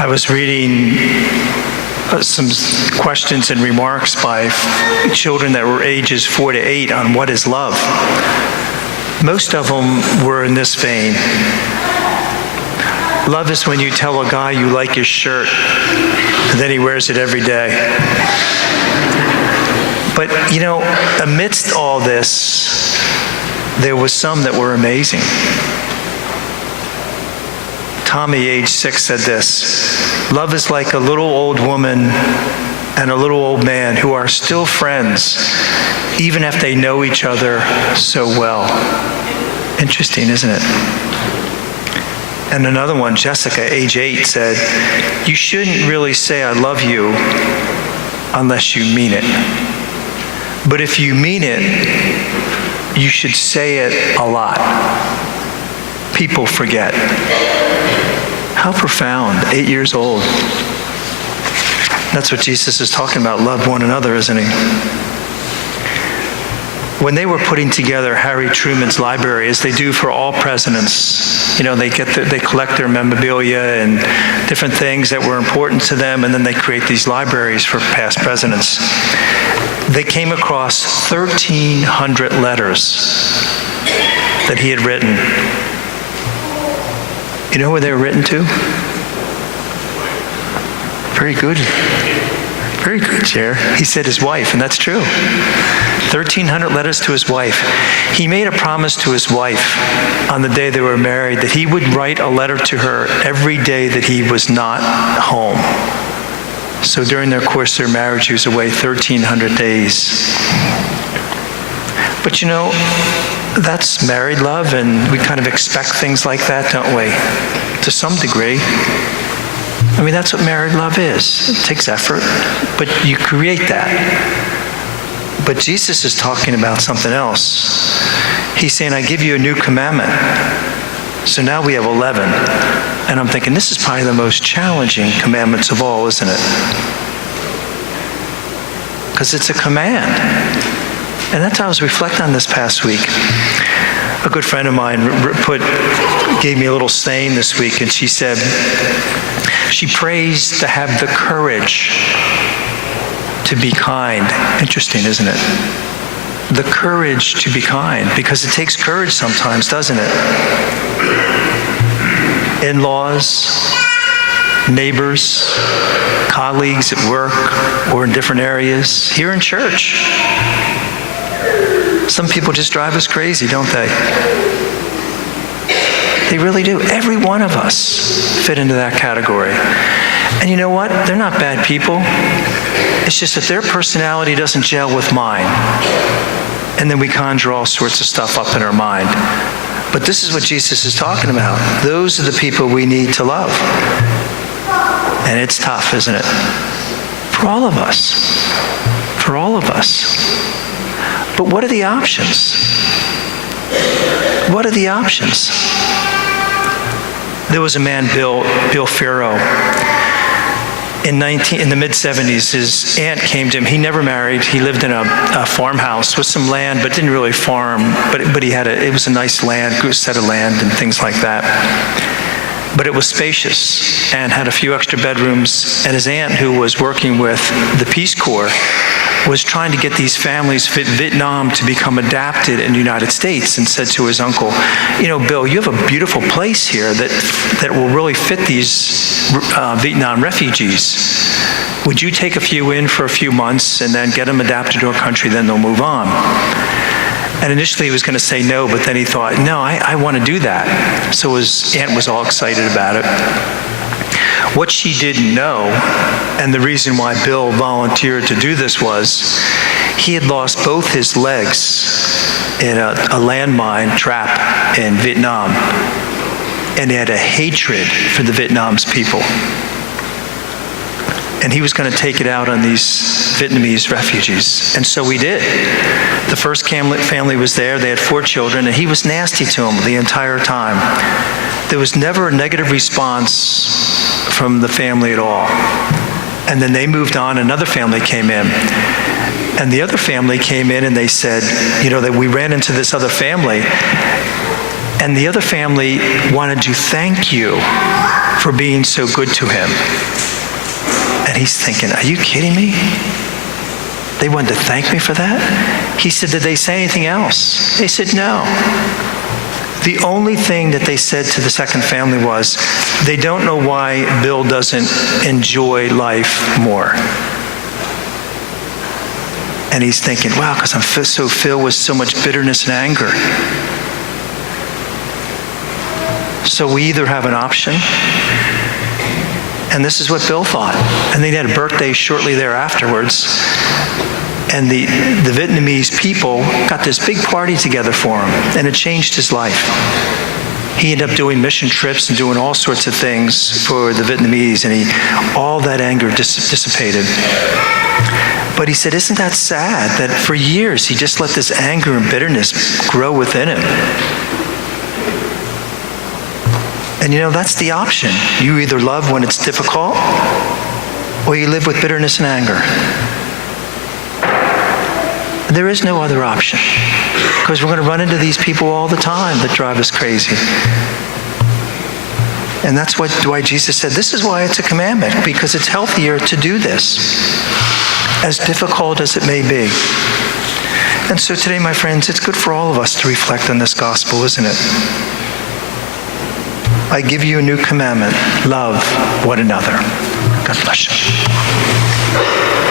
I was reading some questions and remarks by children that were ages 4 to 8 on what is love. Most of them were in this vein. Love is when you tell a guy you like his shirt, and then he wears it every day. But, amidst all this, there was some that were amazing. Tommy, age 6, said this: love is like a little old woman and a little old man who are still friends, even if they know each other so well. Interesting, isn't it? And another one, Jessica, age 8, said, you shouldn't really say I love you unless you mean it. But if you mean it, you should say it a lot. People forget. How profound, 8 years old. That's what Jesus is talking about, love one another, isn't he? When they were putting together Harry Truman's library, as they do for all presidents, they collect their memorabilia and different things that were important to them, and then they create these libraries for past presidents. They came across 1,300 letters that he had written. You know where they were written to? Very good. Very good, Chair. He said his wife, and that's true. 1,300 letters to his wife. He made a promise to his wife on the day they were married that he would write a letter to her every day that he was not home. So during their course of their marriage, he was away 1,300 days. But that's married love, and we kind of expect things like that, don't we? To some degree. I mean, that's what married love is. It takes effort, but you create that. But Jesus is talking about something else. He's saying, I give you a new commandment. So now we have 11. And I'm thinking, this is probably the most challenging commandments of all, isn't it? Because it's a command. And that's how I was reflecting on this past week. A good friend of mine gave me a little saying this week, and she said, she prays to have the courage to be kind. Interesting, isn't it? The courage to be kind, because it takes courage sometimes, doesn't it? In-laws, neighbors, colleagues at work or in different areas, here in church. Some people just drive us crazy, don't they? They really do. Every one of us fit into that category. And you know what? They're not bad people. It's just that their personality doesn't gel with mine. And then we conjure all sorts of stuff up in our mind. But this is what Jesus is talking about. Those are the people we need to love. And it's tough, isn't it? For all of us. For all of us. But what are the options? What are the options? There was a man, Bill Farrow. In the mid-70s, his aunt came to him. He never married. He lived in a farmhouse with some land, but didn't really farm. But he had it was a nice land, good set of land and things like that. But it was spacious and had a few extra bedrooms. And his aunt, who was working with the Peace Corps, was trying to get these families fit Vietnam to become adapted in the United States, and said to his uncle, Bill, you have a beautiful place here that will really fit these Vietnam refugees. Would you take a few in for a few months and then get them adapted to our country, then they'll move on? And initially he was going to say no, but then he thought, no, I want to do that. So his aunt was all excited about it. What she didn't know, and the reason why Bill volunteered to do this, was he had lost both his legs in a landmine trap in Vietnam, and he had a hatred for the Vietnamese people. And he was going to take it out on these Vietnamese refugees. And so he did. The first family was there. They had 4 children, and he was nasty to them the entire time. There was never a negative response from the family at all. And then they moved on. Another family came in. And the other family came in and they said, that we ran into this other family. And the other family wanted to thank you for being so good to him. And he's thinking, are you kidding me? They wanted to thank me for that? He said, did they say anything else? They said, no. The only thing that they said to the second family was, they don't know why Bill doesn't enjoy life more. And he's thinking, wow, because I'm so filled with so much bitterness and anger. So we either have an option, and this is what Bill thought. And they had a birthday shortly thereafterwards. And the Vietnamese people got this big party together for him, and it changed his life. He ended up doing mission trips and doing all sorts of things for the Vietnamese, and all that anger dissipated. But he said, isn't that sad that for years he just let this anger and bitterness grow within him? And that's the option. You either love when it's difficult, or you live with bitterness and anger. There is no other option, because we're going to run into these people all the time that drive us crazy. And that's why Jesus said, this is why it's a commandment, because it's healthier to do this, as difficult as it may be. And so today, my friends, it's good for all of us to reflect on this gospel, isn't it? I give you a new commandment: love one another. God bless you.